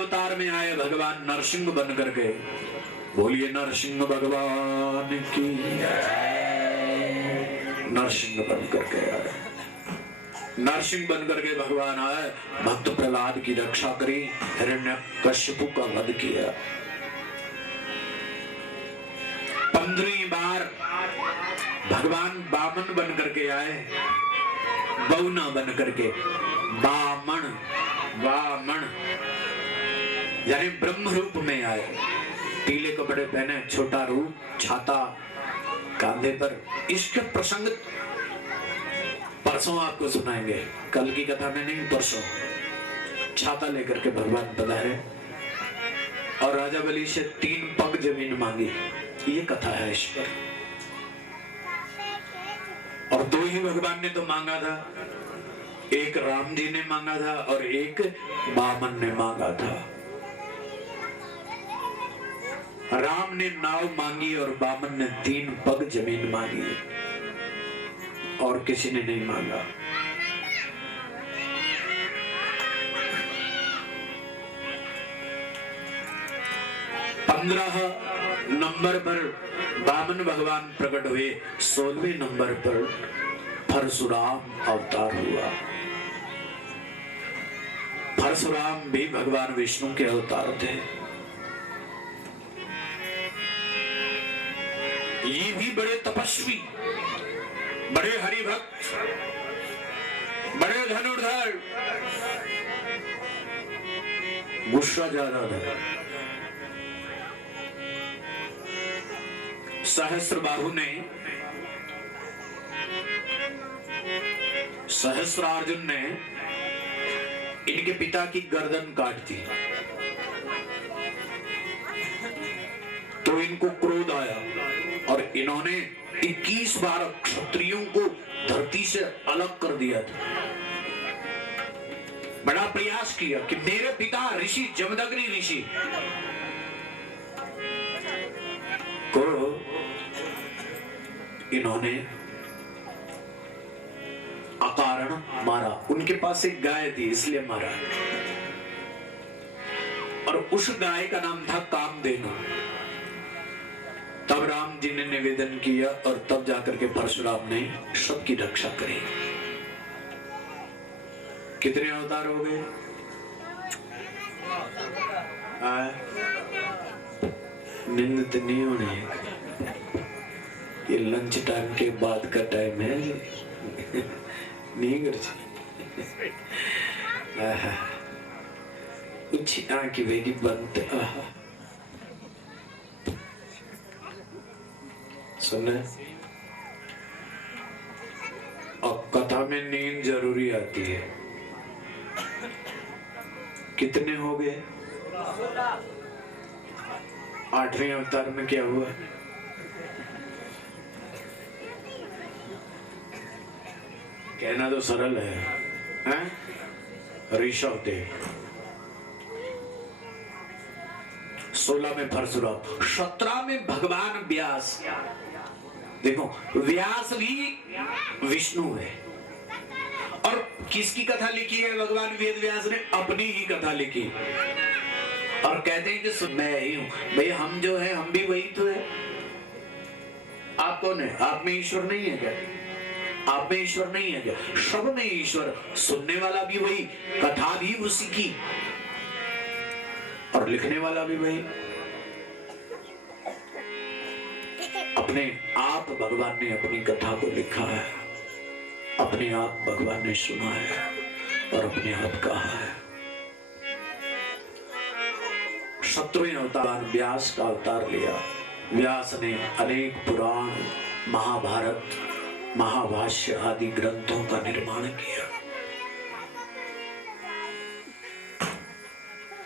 अवतार में आए भगवान नरसिंह बन करके। बोलिए नरसिंह भगवान की। नरसिंह बन करके आए, नरसिंह बन करके भगवान आए, भक्त प्रहलाद की रक्षा करी, हिरण्यकश्यप का वध किया। 15वीं बार भगवान बामन बन करके आए, बौना बन करके। बामन, वामन यानी ब्रह्म रूप में आए। पीले कपड़े पहने, छोटा रूप, छाता कांधे पर। इसके प्रसंग परसों आपको सुनाएंगे, कल की कथा में नहीं, परसों। छाता लेकर के भगवान पधारे और राजा बलि से 3 पग जमीन मांगी। ये कथा है इस पर। और 2 ही भगवान ने तो मांगा था, एक राम जी ने मांगा था और एक बामन ने मांगा था। राम ने नाव मांगी और बामन ने 3 पग जमीन मांगी, और किसी ने नहीं मांगा। पंद्रह नंबर पर बामन भगवान प्रकट हुए, 16वें नंबर पर परशुराम अवतार हुआ। परशुराम भी भगवान विष्णु के अवतार थे। ये भी बड़े तपस्वी, बड़े हरिभक्त, बड़े धनुर्धर। गुस्सा ज्यादा था। सहस्त्रबाहु ने, सहस्त्रार्जुन ने इनके पिता की गर्दन काट दी, तो इनको क्रोध आया और इन्होंने 21 बार क्षत्रियों को धरती से अलग कर दिया था। बड़ा प्रयास किया कि मेरे पिता ऋषि जमदग्नि ऋषि को इन्होंने अकारण मारा। उनके पास एक गाय थी इसलिए मारा, और उस गाय का नाम था कामधेनु। तब राम जी ने निवेदन किया और तब जाकर के परशुराम ने सबकी रक्षा करी। कितने अवतार हो गए? नींद तो नहीं होनी, ये लंच टाइम के बाद का टाइम है, नहीं कर ऊंची आंखें मेरी बंद। सुने, अब कथा में नींद जरूरी आती है। कितने हो गए? 8वें अवतार में क्या हुआ? कहना तो सरल है, ऋषभ देव। 16 में परशुराम, 17 में भगवान व्यास। देखो, व्यास भी विष्णु है। और किसकी कथा लिखी है भगवान वेद व्यास ने? अपनी ही कथा लिखी। और कहते हैं कि मैं ही हूं। भाई हम जो है, हम भी वही तो है। आप कौन है? आप में ईश्वर नहीं है क्या? आप में ईश्वर नहीं है क्या? सब में ईश्वर। सुनने वाला भी वही, कथा भी उसी की, और लिखने वाला भी वही। अपने आप भगवान ने अपनी कथा को लिखा है, अपने आप भगवान ने सुना है और अपने आप कहा है। 17वें अवतार व्यास का अवतार लिया। व्यास ने अनेक पुराण, महाभारत, महाभाष्य आदि ग्रंथों का निर्माण किया।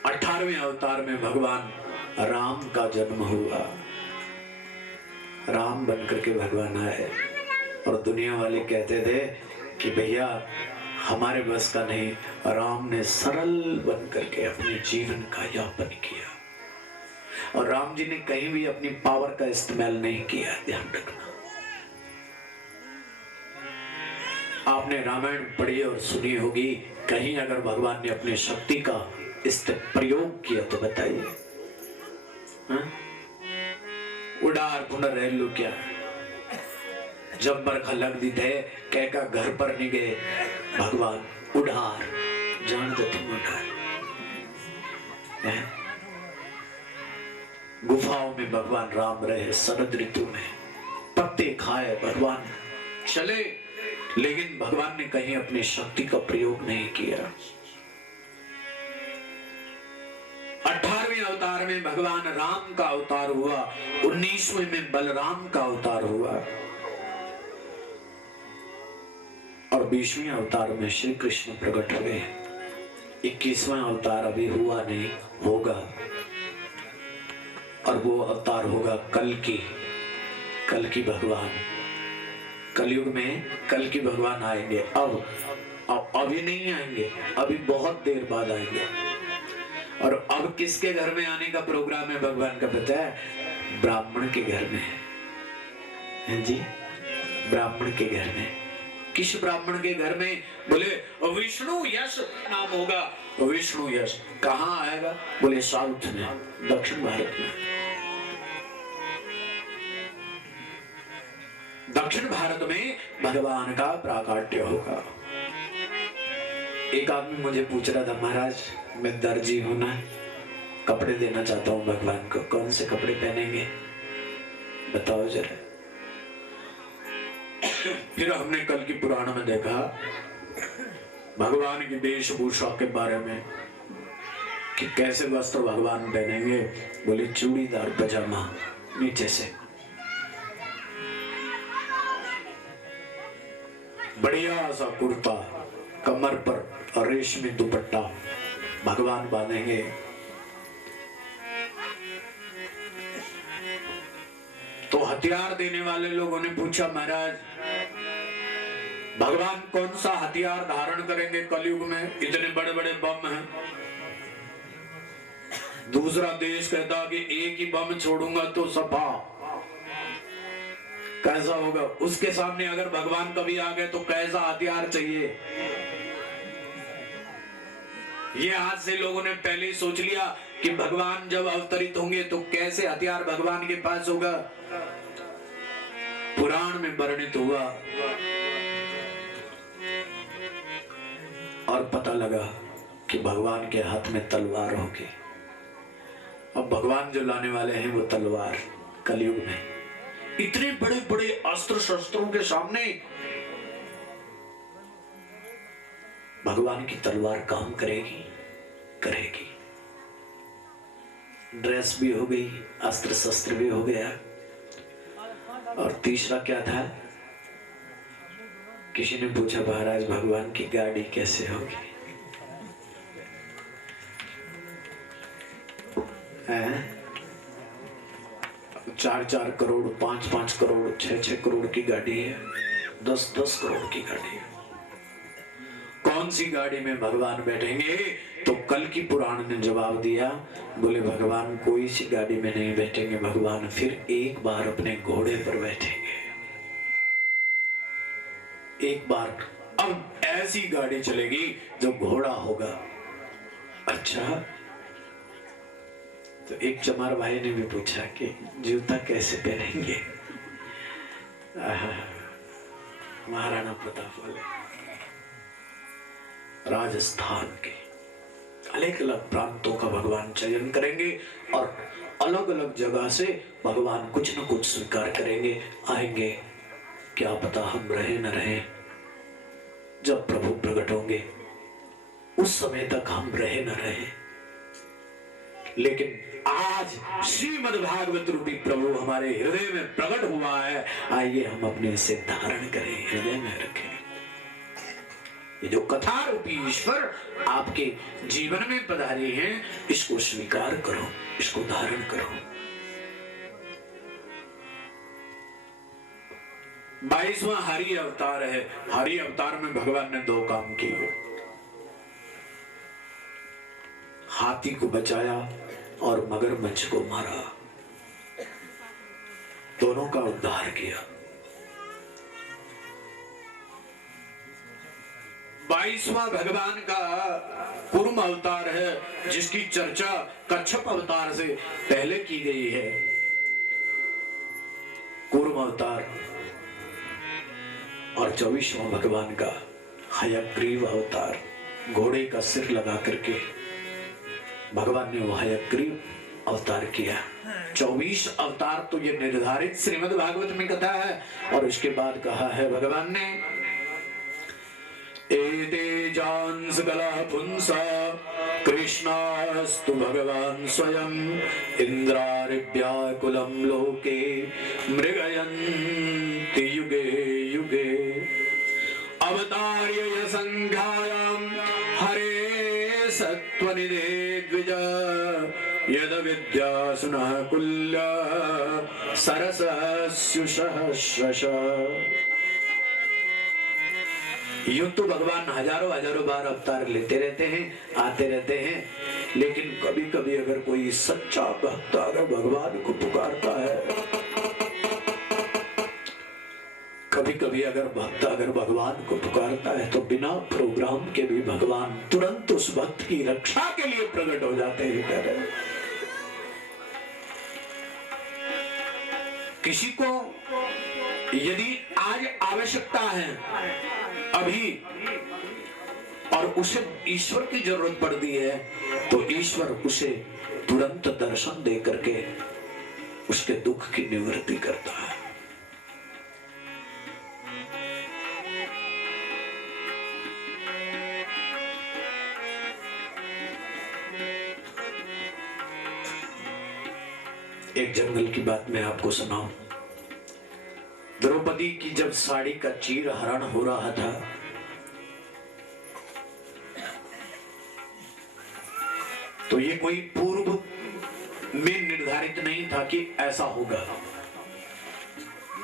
18वें अवतार में भगवान राम का जन्म हुआ। राम बनकर के भगवान आए और दुनिया वाले कहते थे कि भैया हमारे बस का नहीं। राम ने सरल बनकर के अपने जीवन का यापन किया, और राम जी ने कहीं भी अपनी पावर का इस्तेमाल नहीं किया। ध्यान रखना, आपने रामायण पढ़ी और सुनी होगी, कहीं अगर भगवान ने अपनी शक्ति का इससे प्रयोग किया तो बताइए। उडार पुनर्हैलु क्या जब बरखा लग दी थे कह का घर पर नहीं गए भगवान उडार जान दे तुम उडार। गुफाओं में भगवान राम रहे, शरद ऋतु में पत्ते खाए भगवान चले, लेकिन भगवान ने कहीं अपनी शक्ति का प्रयोग नहीं किया। 18वें अवतार में भगवान राम का अवतार हुआ, 19वें में बलराम का अवतार हुआ और 20वें अवतार में श्री कृष्ण प्रकट हुए। 21वां अवतार अभी हुआ नहीं, होगा और वो अवतार होगा कल की भगवान। कलयुग में कल की भगवान आएंगे। अब अभी नहीं आएंगे, अभी बहुत देर बाद आएंगे। और अब किसके घर में आने का प्रोग्राम है भगवान का पता है? ब्राह्मण के घर में है जी, ब्राह्मण के घर में। किस ब्राह्मण के घर में? बोले विष्णु यश नाम होगा। विष्णु यश कहाँ आएगा? बोले साउथ में, दक्षिण भारत में। दक्षिण भारत में भगवान का प्राकट्य होगा। एक आदमी मुझे पूछ रहा था, महाराज मैं दर्जी हूं ना, कपड़े देना चाहता हूं भगवान को, कौन से कपड़े पहनेंगे बताओ जरा। फिर हमने कल की पुराण में देखा भगवान की वेशभूषा के बारे में कि कैसे वस्त्र भगवान पहनेंगे। बोले चूड़ीदार पजामा नीचे से, बढ़िया सा कुर्ता, कमर पर रेशमी दुपट्टा भगवान बांधेंगे। तो हथियार देने वाले लोगों ने पूछा, महाराज भगवान कौन सा हथियार धारण करेंगे कलयुग में? इतने बड़े बड़े बम हैं। दूसरा देश कहता कि एक ही बम छोड़ूंगा तो सफा। कैसा होगा? उसके सामने अगर भगवान कभी आ गए तो कैसा हथियार चाहिए? ये आज से लोगों ने पहले ही सोच लिया कि भगवान जब अवतरित होंगे तो कैसे हथियार भगवान के पास होगा। पुराण में वर्णित हुआ और पता लगा कि भगवान के हाथ में तलवार होगी। अब भगवान जो लाने वाले हैं वो तलवार कलयुग में। इतने बड़े बड़े अस्त्र शस्त्रों के सामने भगवान की तलवार काम करेगी। ड्रेस भी हो गई, अस्त्र शस्त्र भी हो गया। और तीसरा क्या था? किसी ने पूछा, महाराज भगवान की गाड़ी कैसे होगी? 4-4 करोड़, 5-5 करोड़, 6-6 करोड़ की गाड़ी है, 10-10 करोड़ की गाड़ी है। कौन सी गाड़ी में भगवान बैठेंगे? तो कल की पुराण ने जवाब दिया, बोले भगवान कोई सी गाड़ी में नहीं बैठेंगे। भगवान फिर एक बार अपने घोड़े पर बैठेंगे, एक बार। अब ऐसी गाड़ी चलेगी जो घोड़ा होगा। अच्छा, तो एक चमार भाई ने भी पूछा कि जूता कैसे पहनेंगे? महाराणा प्रताप वाले राजस्थान के अलग अलग प्रांतों का भगवान चयन करेंगे और अलग अलग जगह से भगवान कुछ न कुछ स्वीकार करेंगे, आएंगे। क्या पता हम रहे न रहे। जब प्रभु प्रकट होंगे उस समय तक हम रहे न रहे, लेकिन आज श्रीमद् भागवत रूपी प्रभु हमारे हृदय में प्रकट हुआ है। आइए हम अपने से धारण करें, हृदय में रखें। ये जो कथा रूपी ईश्वर आपके जीवन में पधारे हैं, इसको स्वीकार करो, इसको धारण करो। 22वां हरि अवतार है। हरि अवतार में भगवान ने 2 काम किए। हाथी को बचाया और मगरमच्छ को मारा, दोनों का उद्धार किया। 22वां भगवान का कूर्म अवतार है, जिसकी चर्चा कच्छप अवतार से पहले की गई है। कूर्म अवतार और 24वां भगवान का हयग्रीव अवतार, घोड़े का सिर लगा करके भगवान ने वो हयग्रीव अवतार किया। 24 अवतार तो ये निर्धारित श्रीमद् भागवत में कथा है। और इसके बाद कहा है भगवान ने, एते जांस गला पुंसा कृष्णास्तु भगवान स्वयं इंद्रारिव्याकुलं लोके मृगयन्ति युगे युगे अवतार्य संघायां हरे सत्त्वनिधे द्विज यद विद्यासुनः कुल्य सरसस्युषहस्रश। यूं तो भगवान हजारों हजारों बार अवतार लेते रहते हैं, आते रहते हैं, लेकिन कभी कभी अगर कोई सच्चा भक्त अगर भगवान को पुकारता है, कभी कभी अगर भक्त अगर भगवान को पुकारता है तो बिना प्रोग्राम के भी भगवान तुरंत उस भक्त की रक्षा के लिए प्रकट हो जाते हैं। कह रहे किसी को यदि आज आवश्यकता है अभी और उसे ईश्वर की जरूरत पड़ती है, तो ईश्वर उसे तुरंत दर्शन दे करके उसके दुख की निवृत्ति करता है। एक जंगल की बात मैं आपको सुनाऊं। द्रौपदी की जब साड़ी का चीर हरण हो रहा था, तो ये कोई पूर्व में निर्धारित नहीं था कि ऐसा होगा।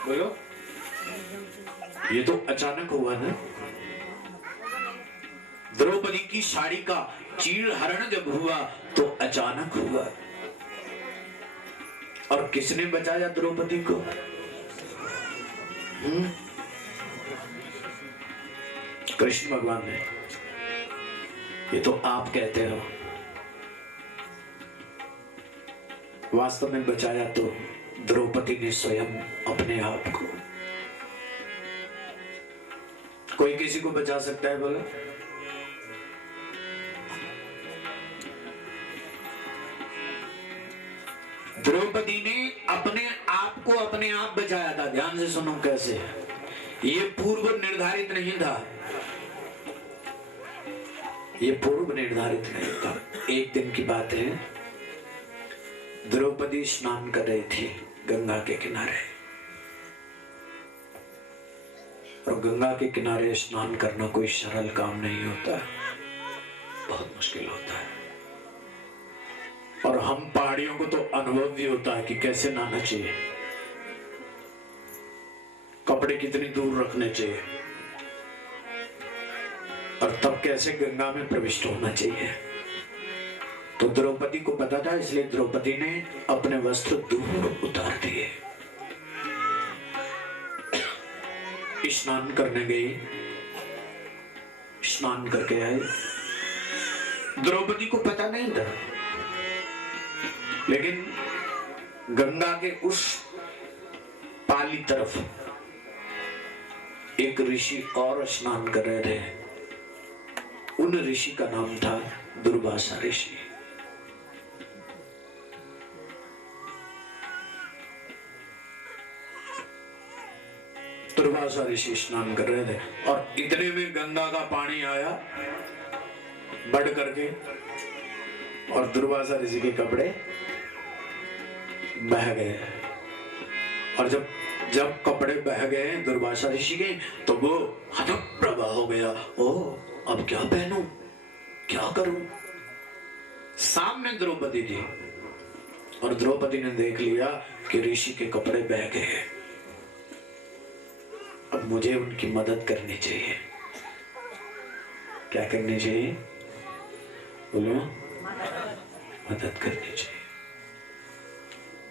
बोलो, ये तो अचानक हुआ ना। द्रौपदी की साड़ी का चीर हरण जब हुआ तो अचानक हुआ। और किसने बचाया द्रौपदी को? कृष्ण भगवान ने। ये तो आप कहते हो, वास्तव में बचाया तो द्रौपदी ने स्वयं अपने आप को। कोई किसी को बचा सकता है? बोला द्रौपदी ने अपने आप को अपने आप बचाया था। ध्यान से सुनो कैसे। ये पूर्व निर्धारित नहीं था, ये पूर्व निर्धारित नहीं था। एक दिन की बात है, द्रौपदी स्नान कर रही थी गंगा के किनारे। और गंगा के किनारे स्नान करना कोई सरल काम नहीं होता, बहुत मुश्किल होता है। और हम पहाड़ियों को तो अनुभव भी होता है कि कैसे नहाना चाहिए, कपड़े कितनी दूर रखने चाहिए, और तब कैसे गंगा में प्रविष्ट होना चाहिए। तो द्रौपदी को पता था, इसलिए द्रौपदी ने अपने वस्त्र दूर उतार दिए, स्नान करने गई। स्नान करके आई। द्रौपदी को पता नहीं था, लेकिन गंगा के उस पाली तरफ एक ऋषि और स्नान कर रहे थे। उन ऋषि का नाम था दुर्वासा ऋषि। दुर्वासा ऋषि स्नान कर रहे थे और इतने में गंगा का पानी आया बढ़ करके, और दुर्वासा ऋषि के कपड़े बह गए। और जब कपड़े बह गए दुर्वासा ऋषि के, तो वो हतप्रभ हो गया। ओ, अब क्या पहनूं, क्या करूं? सामने द्रौपदी थी और द्रौपदी ने देख लिया कि ऋषि के कपड़े बह गए। अब मुझे उनकी मदद करनी चाहिए। क्या करनी चाहिए? बोलो, मदद करनी चाहिए।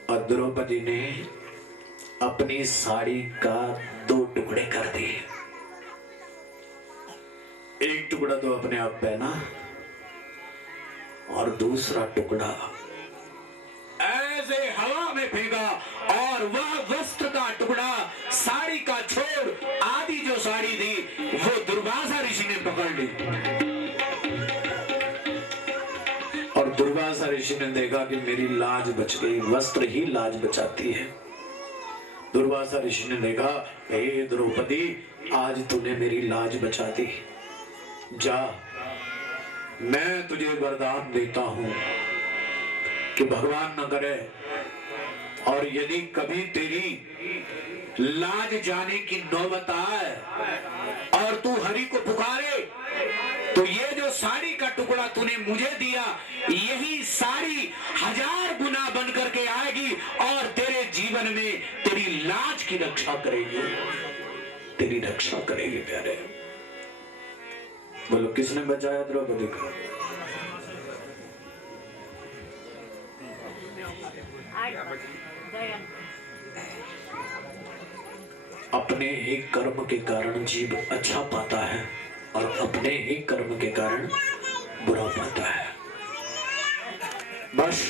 और द्रौपदी ने अपनी साड़ी का 2 टुकड़े कर दिए। एक टुकड़ा तो अपने आप पहना और दूसरा टुकड़ा ऐसे हवा में फेंका और वह वस्त्र का टुकड़ा साड़ी का छोड़ आधी जो साड़ी थी वो दुर्वासा ऋषि ने पकड़ ली। और दुर्वासा ऋषि ने देखा कि मेरी लाज बच गई, वस्त्र ही लाज बचाती है। दुर्वासा ऋषि ने देखा, हे द्रौपदी, आज तूने मेरी लाज बचा दी, जा मैं तुझे वरदान देता हूं कि भगवान न करे और यदि कभी तेरी लाज जाने की नौबत आए और तू हरि को पुकारे तो ये जो साड़ी का टुकड़ा तूने मुझे दिया यही साड़ी 1000 गुना बन करके आएगी और तेरे जीवन में तेरी लाज की रक्षा करेगी, तेरी रक्षा करेगी। प्यारे बोलो, किसने बचाया द्रौपदी को? अपने ही कर्म के कारण जीव अच्छा पाता है और अपने ही कर्म के कारण बुरा पाता है। बस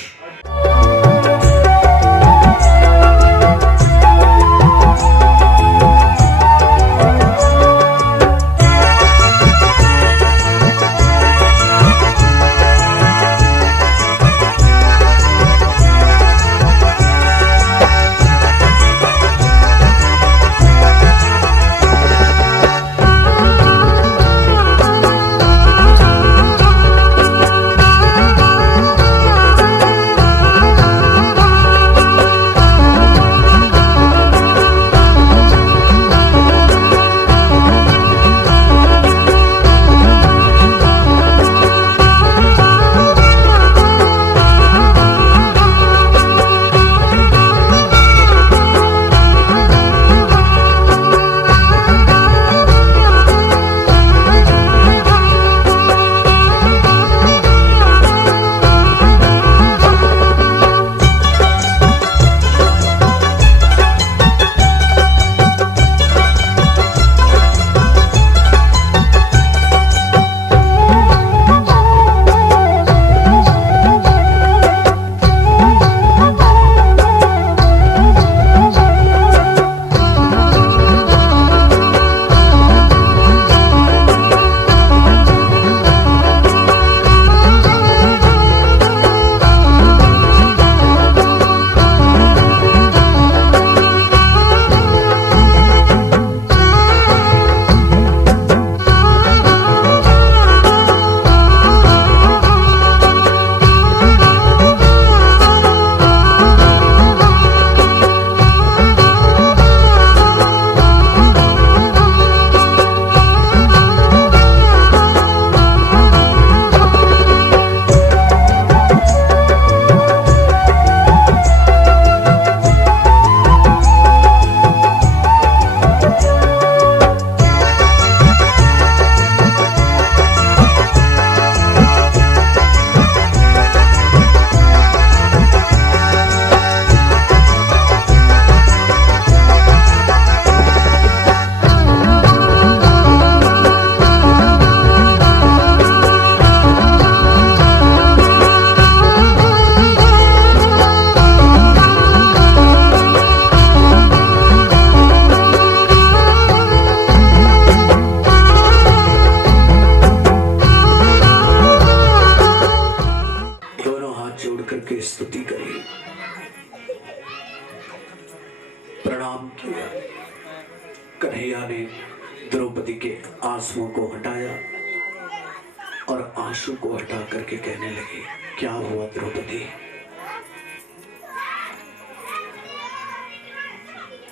प्रणाम किया। कन्हैया ने द्रौपदी के आंसुओं को हटाया और आंसू को हटा करके कहने लगी, क्या हुआ द्रौपदी,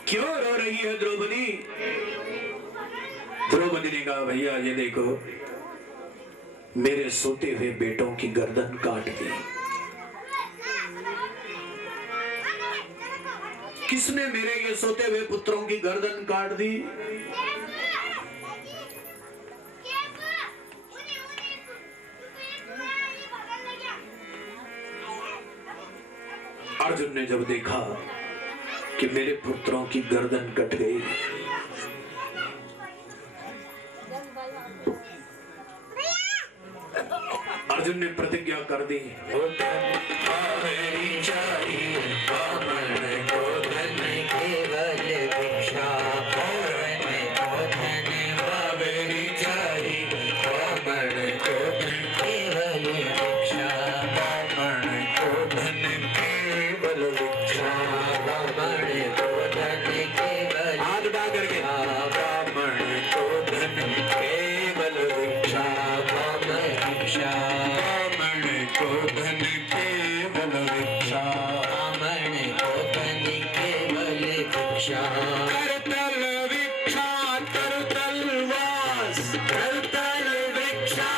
क्यों रो रही है द्रौपदी? द्रौपदी ने कहा, भैया ये देखो, मेरे सोते हुए बेटों की गर्दन काट दी। किसने मेरे ये सोते हुए पुत्रों की गर्दन काट दी? अर्जुन ने जब देखा कि मेरे पुत्रों की गर्दन कट गई अर्जुन ने प्रतिज्ञा कर दी, मेरी चाहिए बामण को धन केवल भिक्षा, मेरी चाहिए बामण को धन केवल भिक्षा, बामण को धन केवल भिक्षा, बामण को धन केवल, हाथ उठा करके, बामण को धन केवल भिक्षा, भिक्षा, बामण को धन केवल भिक्षा, बामण को धन केवल भिक्षा, करतल भिक्षा तरुतल वास, करतल भिक्षा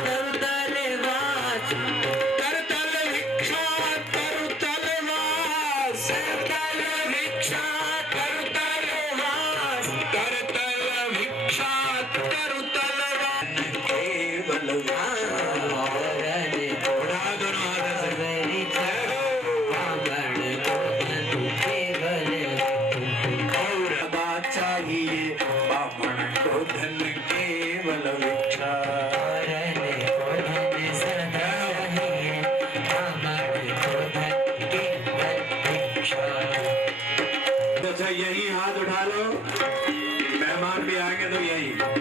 तरुतल वास, करतल भिक्षा तरुतल वास, करतल भिक्षा तरुतल वास, करतल भिक्षा तरुतल वास, केवल चाहिए बामण को धन केवल भिक्षा, अच्छा यही हाथ उठा लो, मेहमान भी आएंगे तो यही